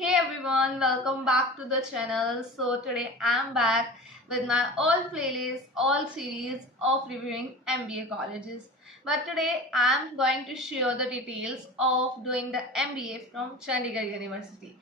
Hey everyone, welcome back to the channel. So today I'm back with my all playlist, all series of reviewing MBA colleges. But today I'm going to share the details of doing the MBA from Chandigarh University.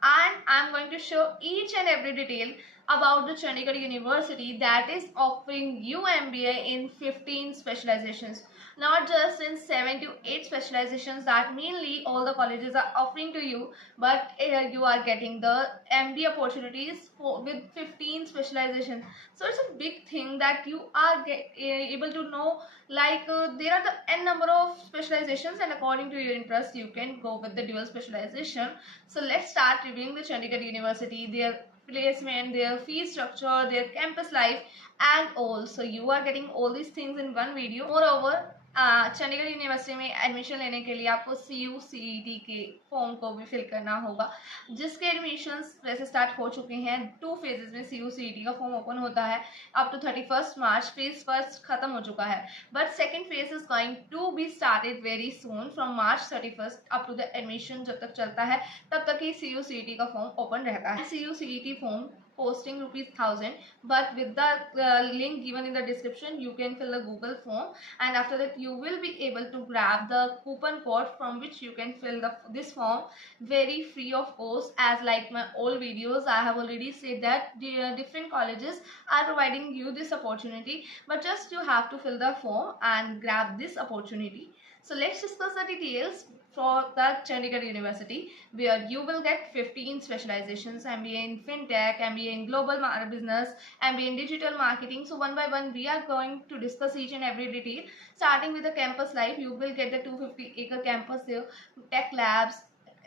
And I'm going to show each and every detail about the Chandigarh University that is offering you MBA in 15 specializations, not just in 7 to 8 specializations that mainly all the colleges are offering to you, but you are getting the MBA opportunities with 15 specializations. So it's a big thing that you are able to know, there are the n number of specializations, and according to your interest you can go with the dual specialization. So let's start reviewing the Chandigarh University, their placement, their fee structure, their campus life, and all. So you are getting all these things in one video. Moreover, Chandigarh university में admission लेने के लिए आपको CU/CET के form को भी fill करना होगा, जिसके एडमिशंस वैसे स्टार्ट हो चुके हैं। 2 फेजेस में CU/CET का फॉर्म ओपन होता है up to 31 March. Phase first खत्म हो चुका है, but second phase is going to be started very soon from March 31 up to the admission जब तक चलता है तब तक ही CU/CET का फॉर्म ओपन रहता है। CU/CET form costing ₹1000, but with the link given in the description you can fill the Google form, and after that you will be able to grab the coupon code from which you can fill this form very free of cost. As like my all videos, I have already said that the different colleges are providing you this opportunity, but just you have to fill the form and grab this opportunity. So let's discuss the details for the Chandigarh University, where you will get 15 specializations: MBA in FinTech, MBA in Global Business, MBA in Digital Marketing. So one by one we are going to discuss each and every detail. Starting with the campus life, you will get the 250-acre campus there, tech labs,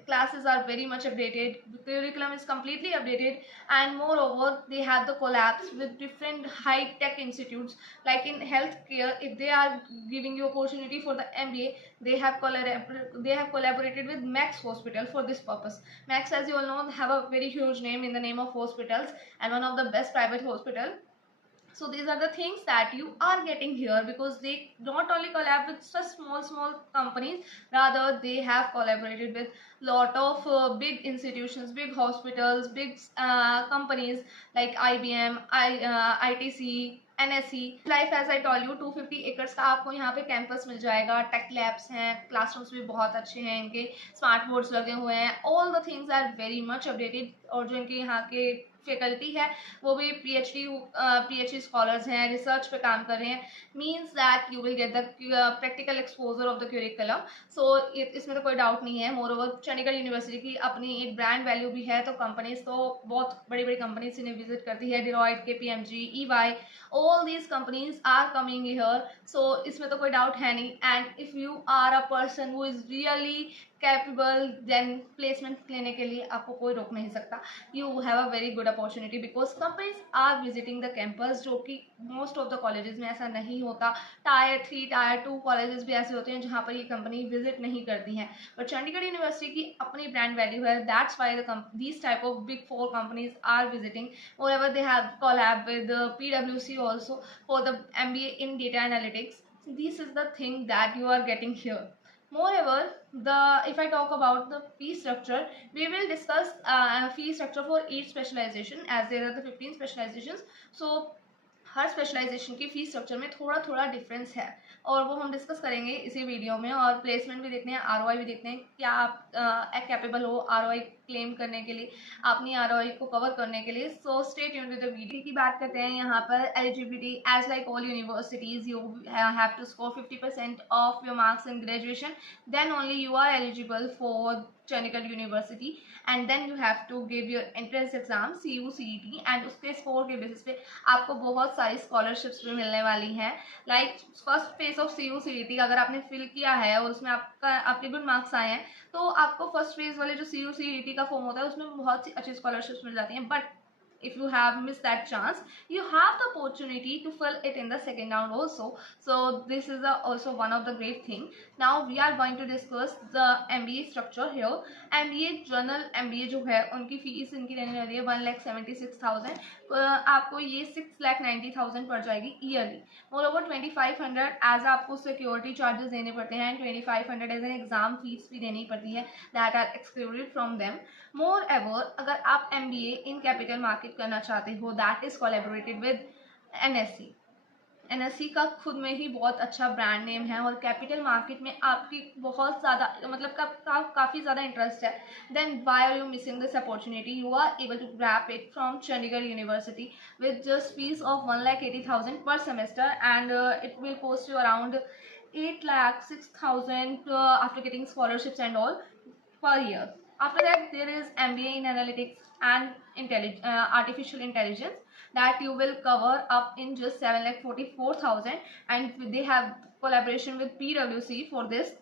classes are very much updated, the curriculum is completely updated, and moreover they have the collabs with different high tech institutes. Like in healthcare, if they are giving you opportunity for the MBA, they have collaborated with Max Hospital for this purpose. Max, as you all know, have a very huge name in the name of hospitals and one of the best private hospital. So these are the things that you are getting here, because they not only collab with such small companies, rather they have collaborated with lot of big institutions, big hospitals, big companies like IBM, ITC, NSE life. As I told you 250 acres का आपको यहाँ पे campus मिल जाएगा। Tech Labs हैं, classrooms भी बहुत अच्छे हैं इनके, स्मार्ट बोर्ड्स लगे हुए हैं, all the things are very much updated. और जो इनके यहाँ के फैकल्टी है वो भी PhD स्कॉलर्स हैं, रिसर्च पे काम कर रहे हैं। Means that you will get the practical exposure of the curriculum. So इसमें तो कोई डाउट नहीं है। मोरओवर चंडीगढ़ यूनिवर्सिटी की अपनी एक ब्रांड वैल्यू भी है, तो कंपनीज तो बहुत बड़ी बड़ी कंपनीज इन्हें विजिट करती है, Deloitte, KPMG, EY, all these companies are coming here. So इसमें तो कोई डाउट है नहीं। And if you are a person who is really capable, then placement लेने के लिए आपको कोई रोक नहीं सकता। You have a very good opportunity, because companies are visiting the campus, जो कि मोस्ट ऑफ द कॉलेजेस में ऐसा नहीं होता। टायर 3, टायर 2 कॉलेजेस भी ऐसे होते हैं जहाँ पर ये कंपनी विजिट नहीं करती हैं, बट चंडीगढ़ यूनिवर्सिटी की अपनी ब्रांड वैल्यू है। That's why these type of big 4 companies are visiting. Moreover, they have collab with PwC also for the MBA in data analytics. This is the thing that you are getting here. Moreover, if I talk about the fee structure, we will discuss fee structure for each specialization, as there are the 15 specializations. So हर specialization की fees structure में थोड़ा थोड़ा difference है, और वो हम discuss करेंगे इसी वीडियो में। और प्लेसमेंट भी देखते हैं, ROI भी देखते हैं, क्या आप कैपेबल हो ROI क्लेम करने के लिए, अपनी ROI को कवर करने के लिए। So stay tuned with the video की बात करते हैं। यहाँ पर eligibility, as like all universities, you have to score 50% of your marks in graduation, then only you are eligible for Chandigarh University, and then you have to give your entrance exam CU/CET, and उसके score के basis पे आपको बहुत सारी scholarships भी मिलने वाली हैं। Like first phase of CU/CET अगर आपने फिल किया है और उसमें आपके गुड मार्क्स आए हैं, तो आपको फर्स्ट फेज वाले जो CU/CET का फॉर्म होता है उसमें बहुत सी अच्छी स्कॉलरशिप्स मिल जाती हैं। But if you have missed that chance, you have the opportunity to fill it in the second round also. So this is also one of the great thing. Now we are going to discuss the MBA structure here. MBA general MBA जो है उनकी fees इनकी रहने वाली है 1,76,000. आपको ये 6,90,000 पड़ जाएगी ईयरली. मोर ओवर 2,500 एज आपको सिक्योरिटी चार्जेस देने पड़ते हैं, 2,500 एज एन एग्जाम फीस भी देनी पड़ती है, that are excluded from them. Moreover अगर आप MBA इन कैपिटल मार्केट करना चाहते हो, that is collaborated with NSE. NSE का खुद में ही बहुत अच्छा ब्रांड नेम है और कैपिटल मार्केट में आपकी बहुत ज़्यादा मतलब काफ़ी ज़्यादा इंटरेस्ट है, then why are you missing this opportunity? You are able to grab it from Chandigarh university with just fees of 1,80,000 per semester, and it will cost you around 8,06,000 after getting scholarships and all per year. After that, there is MBA in Analytics and Artificial Intelligence that you will cover up in just 7,44,000, and they have collaboration with PwC for this.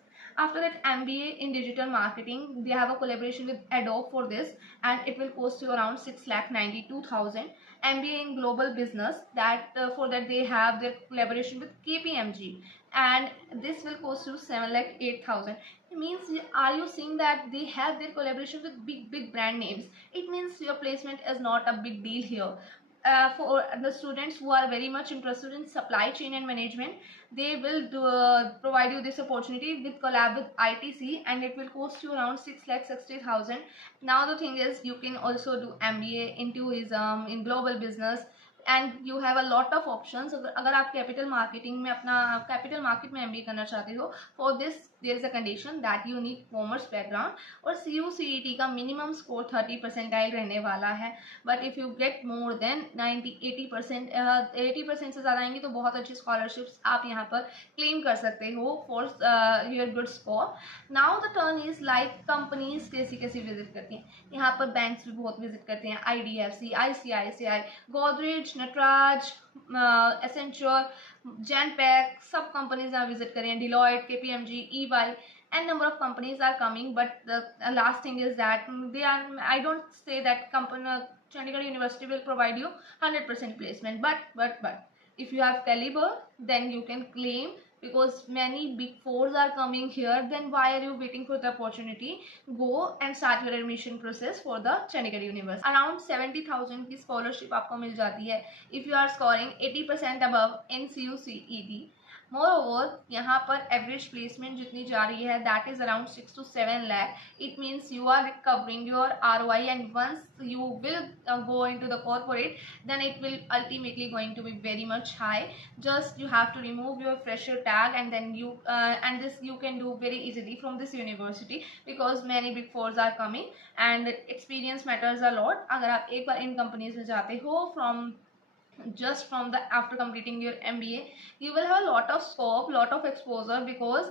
After that, MBA in Digital Marketing, they have a collaboration with Adobe for this, and it will cost you around 6,92,000. MBA in Global Business, that for that they have their collaboration with KPMG, and this will cost you 7,08,000. It means, are you seeing that they have their collaboration with big brand names? It means your placement is not a big deal here. For the students who are very much interested in supply chain and management, they will provide you this opportunity with collab with ITC, and it will cost you around 6,60,000. Now the thing is, you can also do MBA in tourism, in global business, and you have a lot of options. अगर आप capital marketing में अपना capital market में MBA करना चाहते हो, for this there is a condition that you need commerce background, और CUCET का मिनिमम स्कोर 30 परसेंटाइल रहने वाला है. But if you get more than 80% 80% से ज़्यादा आएंगे तो बहुत अच्छी स्कॉलरशिप्स आप यहाँ पर क्लेम कर सकते हो for your good score. Now the turn is like companies कैसी कैसी विजिट करती हैं. यहाँ पर बैंक्स भी बहुत विजिट करते हैं, IDFC, ICICI, Godrej, Nataraj, Accenture, Genpact, सब कंपनीज यहाँ विजिट करें, Deloitte, KPMG, EY, and number of companies are coming. But the last thing is that I don't say that Chandigarh University will provide you 100% placement, but if you have caliber, then you can claim, because many big fours are coming here. Then why are you waiting for the opportunity? Go and start your admission process for the Chandigarh University. Around 70,000 की scholarship आपको मिल जाती है if you are scoring 80% above in CUCET. Moreover, यहाँ पर average placement जितनी जा रही है that is around 6 to 7 lakh. It means you are recovering your ROI, and once you will go into the corporate, then it will ultimately going to be very much high. Just you have to remove your fresher tag, and then you and this you can do very easily from this university, because many big fours are coming and experience matters a lot. अगर आप एक बार इन companies में जाते हो just from the after completing your MBA, you will have a lot of scope, lot of exposure, because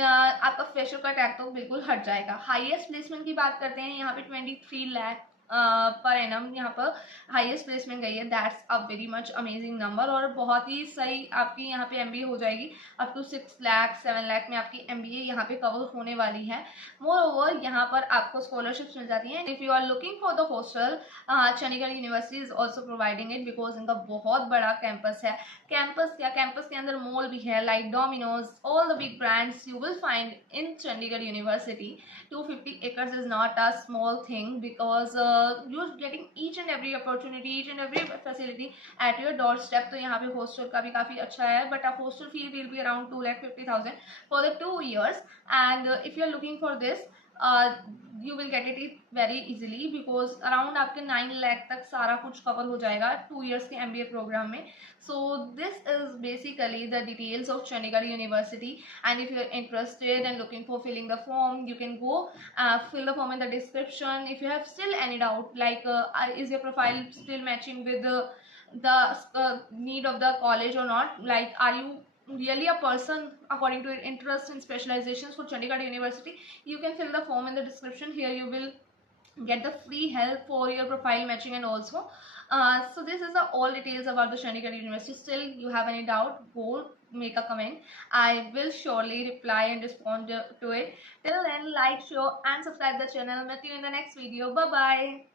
आपका fresher का tag तो बिल्कुल हट जाएगा. हाईएस्ट प्लेसमेंट की बात करते हैं, यहाँ पे 23 लाख पर एनम यहाँ पर हाईएस्ट प्लेसमेंट गई है. That's a very much amazing number, और बहुत ही सही आपकी यहाँ पे MBA हो जाएगी. अप टू 6 लाख 7 लाख में आपकी MBA यहाँ पे कवर होने वाली है. मोर ओवर यहाँ पर आपको स्कॉलरशिप्स मिल जाती हैं. If you are looking for the hostel, Chandigarh university is also providing it, because इनका बहुत बड़ा कैंपस है. कैंपस के अंदर मॉल भी है, like Domino's, all the big brands you will find in Chandigarh university. 250 acres is not a small thing, because you're getting each and every opportunity, each and every facility at your doorstep. तो यहाँ पे hostel का भी काफ़ी अच्छा है, but a hostel fee will be around 2,50,000 for the 2 years. And if you're looking for this, you will get it very easily, because around आपके 9 लाख तक सारा कुछ कवर हो जाएगा 2 years के MBA प्रोग्राम में. So this is basically the details of Chandigarh University, and if you're interested and looking for filling the form, you can go fill the form in the description. If you have still any doubt, like is your profile still matching with the need of the college or not, like are you really a person according to your interest in specializations for Chandigarh University, you can fill the form in the description. Here you will get the free help for your profile matching, and also so this is the all details about the Chandigarh University. Still you have any doubt, go make a comment. I will surely reply and respond to it. Till then, like, share and subscribe the channel. Meet you in the next video. Bye bye.